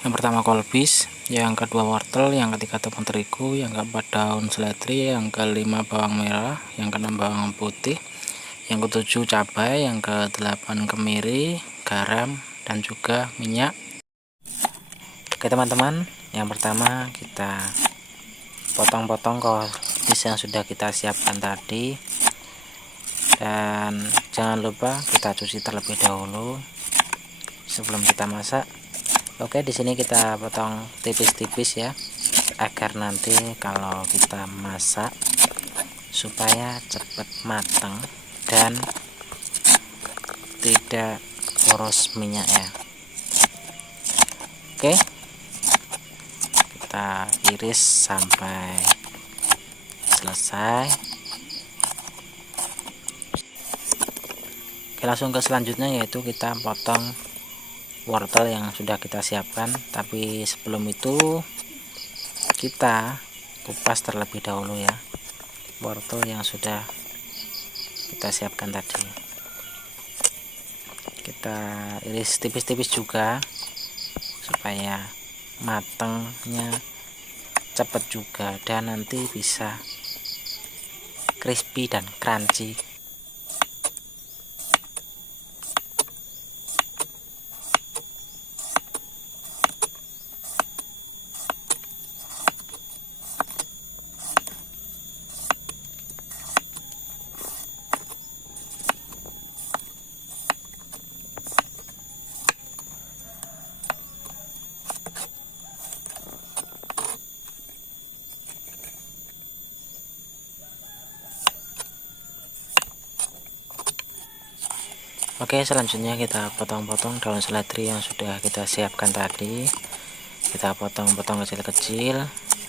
Yang pertama kolbis, yang kedua wortel, yang ketiga tepung terigu, yang keempat daun seledri, yang kelima bawang merah, yang keenam bawang putih, yang ketujuh cabai, yang kedelapan kemiri, garam, dan juga minyak. Oke teman-teman, yang pertama kita potong-potong kolbis yang sudah kita siapkan tadi, dan jangan lupa kita cuci terlebih dahulu sebelum kita masak. Oke, di sini kita potong tipis-tipis ya, agar nanti kalau kita masak supaya cepat matang dan tidak boros minyak ya. Oke, kita iris sampai selesai. Oke, langsung ke selanjutnya, yaitu kita potong wortel yang sudah kita siapkan. Tapi sebelum itu kita kupas terlebih dahulu ya wortel yang sudah kita siapkan tadi. Kita iris tipis-tipis juga supaya matangnya cepat juga dan nanti bisa crispy dan crunchy. Oke, selanjutnya kita potong-potong daun seledri yang sudah kita siapkan tadi. Kita potong-potong kecil-kecil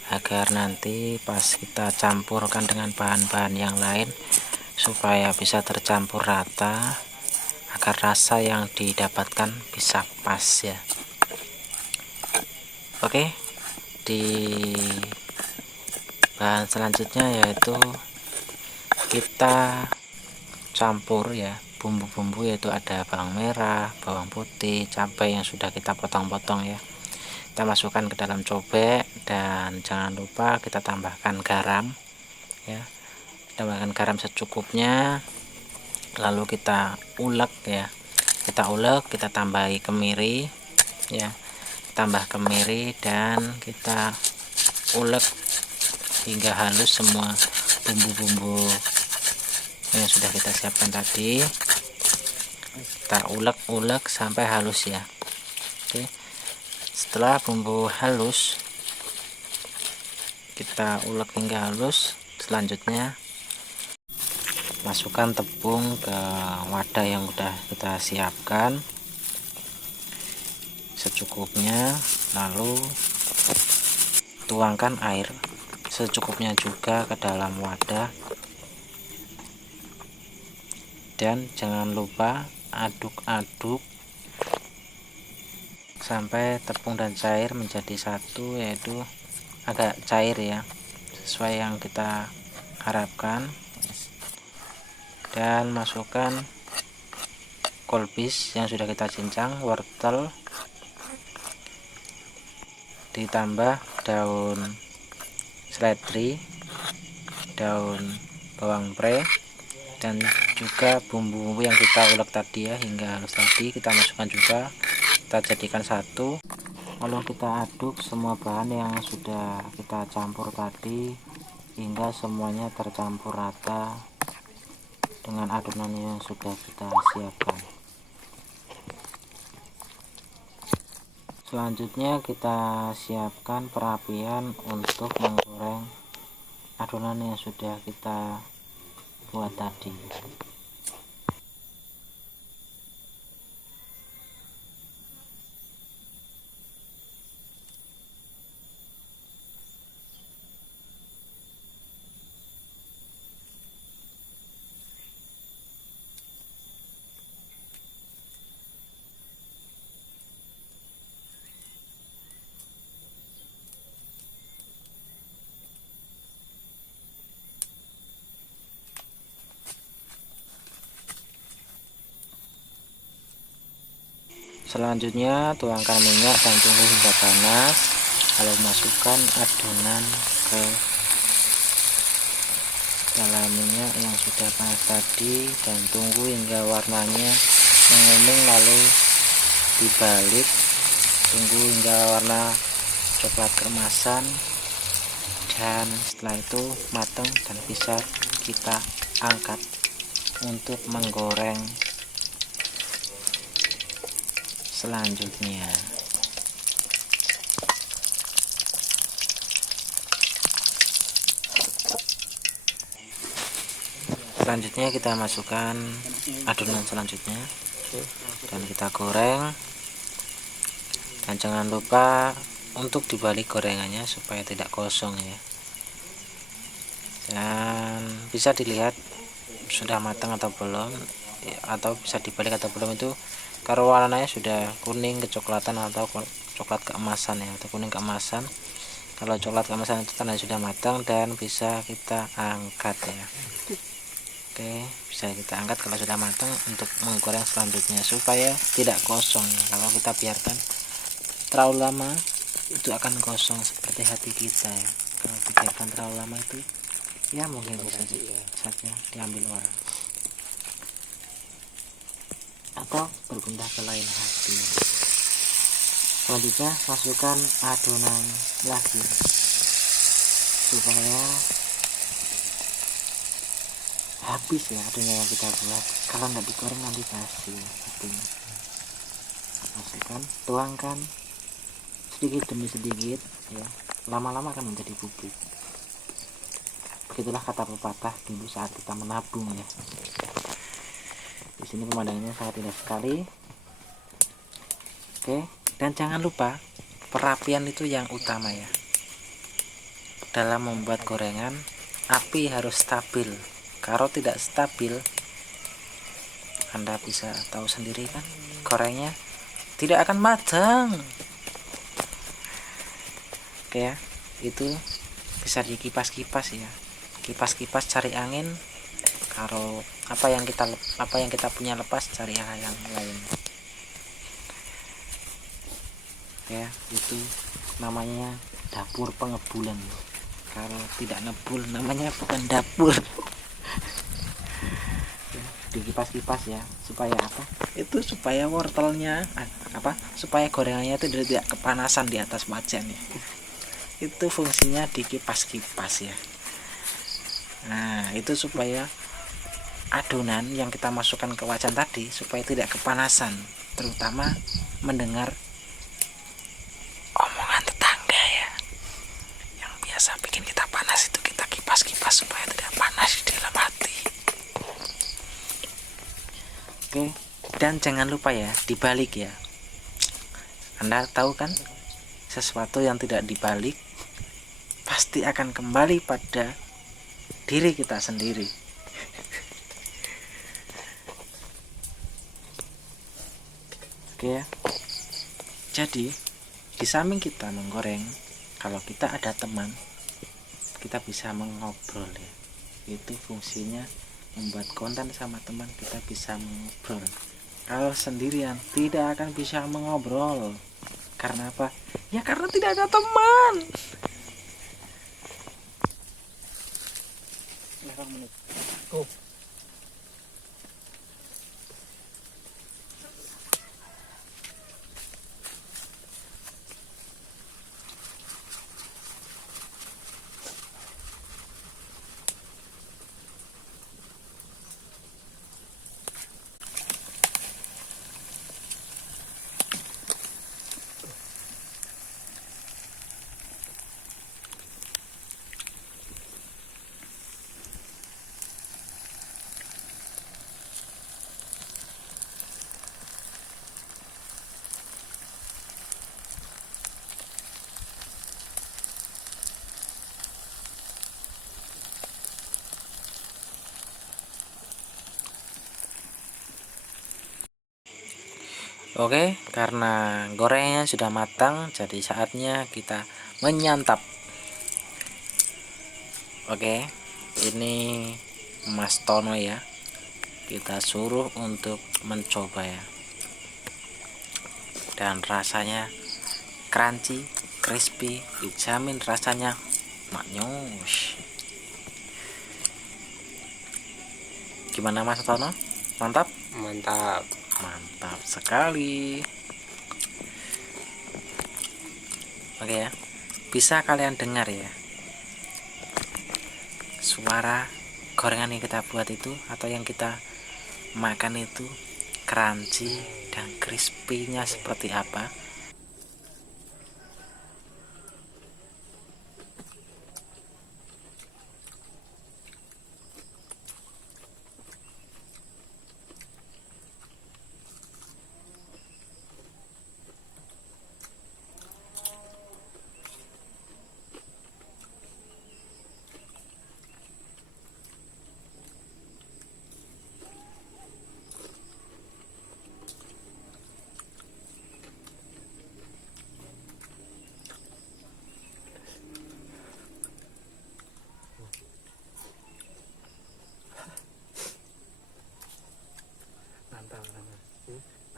agar nanti pas kita campurkan dengan bahan-bahan yang lain supaya bisa tercampur rata, agar rasa yang didapatkan bisa pas ya. Oke, di bahan selanjutnya yaitu kita campur ya bumbu-bumbu, yaitu ada bawang merah, bawang putih, cabai yang sudah kita potong-potong ya. Kita masukkan ke dalam cobek dan jangan lupa kita tambahkan garam ya. Tambahkan garam secukupnya, lalu kita ulek ya. Kita ulek, kita tambahi kemiri ya. Tambah kemiri dan kita ulek hingga halus semua bumbu-bumbu yang sudah kita siapkan tadi. Kita ulek-ulek sampai halus ya. Oke, setelah bumbu halus, kita ulek hingga halus, selanjutnya masukkan tepung ke wadah yang sudah kita siapkan secukupnya, lalu tuangkan air secukupnya juga ke dalam wadah, dan jangan lupa aduk-aduk sampai tepung dan cair menjadi satu, yaitu agak cair ya, sesuai yang kita harapkan. Dan masukkan kolbis yang sudah kita cincang, wortel, ditambah daun seledri, daun bawang pre, dan juga bumbu-bumbu yang kita ulek tadi ya hingga halus tadi, kita masukkan juga, kita jadikan satu. Lalu kita aduk semua bahan yang sudah kita campur tadi hingga semuanya tercampur rata dengan adonan yang sudah kita siapkan. Selanjutnya kita siapkan perapian untuk menggoreng adonan yang sudah kita buat tadi. Selanjutnya tuangkan minyak dan tunggu hingga panas, lalu masukkan adonan ke dalam minyak yang sudah panas tadi dan tunggu hingga warnanya menguning, lalu dibalik, tunggu hingga warna coklat keemasan, dan setelah itu matang dan bisa kita angkat untuk menggoreng selanjutnya. Selanjutnya kita masukkan adonan selanjutnya dan kita goreng, dan jangan lupa untuk dibalik gorengannya supaya tidak gosong ya, dan bisa dilihat sudah matang atau belum, atau bisa dibalik atau belum itu kalau warnanya sudah kuning kecoklatan atau coklat keemasan ya, atau kuning keemasan. Kalau coklat keemasan itu tanda sudah matang dan bisa kita angkat ya. Oke, bisa kita angkat kalau sudah matang untuk menggoreng selanjutnya supaya tidak gosong ya. Kalau kita biarkan terlalu lama itu akan gosong seperti hati kita ya. Kalau dibiarkan terlalu lama itu ya mungkin bisa saja diambil orang atau berpindah ke lain hati. Selanjutnya masukkan adonan lagi supaya habis ya adonan yang kita buat. Kalau nggak digoreng nanti basi hatinya. Masukkan, tuangkan sedikit demi sedikit ya, lama-lama akan menjadi bubuk. Begitulah kata pepatah dulu saat kita menabung ya. Di sini pemandangannya sangat indah sekali. Oke, dan jangan lupa perapian itu yang utama ya. Dalam membuat gorengan, api harus stabil. Kalau tidak stabil, Anda bisa tahu sendiri kan, gorengnya tidak akan matang. Oke ya, itu bisa dikipas-kipas ya. Kipas-kipas cari angin. Kalau apa yang kita punya lepas, cari yang lain. Ya, itu namanya dapur pengebulan. Kalau tidak ngebul namanya bukan dapur. Ya, dikipas-kipas ya, supaya apa? Itu supaya wortelnya supaya gorengannya itu tidak kepanasan di atas wajan ya. Itu fungsinya dikipas-kipas ya. Nah, itu supaya adonan yang kita masukkan ke wajan tadi supaya tidak kepanasan, terutama mendengar omongan tetangga ya yang biasa bikin kita panas, itu kita kipas-kipas supaya tidak panas di dalam hati. Oke, dan jangan lupa ya dibalik ya. Anda tahu kan, sesuatu yang tidak dibalik pasti akan kembali pada diri kita sendiri. Oke ya. Jadi di samping kita menggoreng, kalau kita ada teman, kita bisa mengobrol ya. Itu fungsinya membuat konten sama teman, kita bisa mengobrol. Kalau sendirian tidak akan bisa mengobrol. Karena apa? Ya karena tidak ada teman. 8 menit. Oh. Oke, karena gorengnya sudah matang, jadi saatnya kita menyantap. Oke, ini Mas Tono ya, kita suruh untuk mencoba ya. dan rasanya crunchy, crispy, dijamin rasanya maknyus. Gimana Mas Tono? Mantap? Mantap. Mantap sekali. Oke ya, bisa kalian dengar ya suara gorengan yang kita buat itu atau yang kita makan itu crunchy dan crispy-nya seperti apa.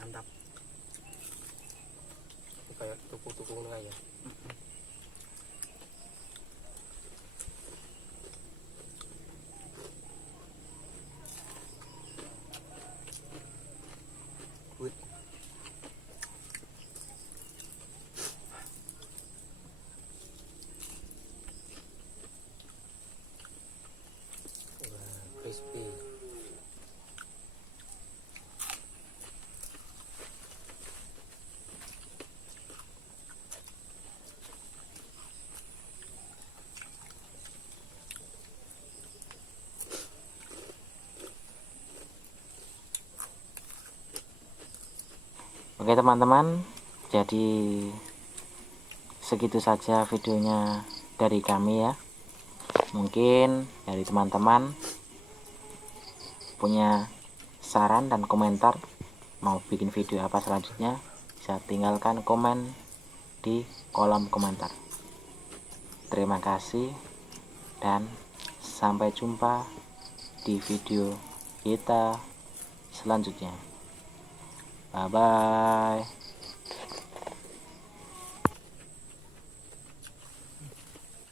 Mantap. Kayak tuku-tuku ya. Good. Crispy. Oke teman-teman, jadi segitu saja videonya dari kami ya. Mungkin dari teman-teman punya saran dan komentar mau bikin video apa selanjutnya, bisa tinggalkan komen di kolom komentar. Terima kasih dan sampai jumpa di video kita selanjutnya. Bye bye.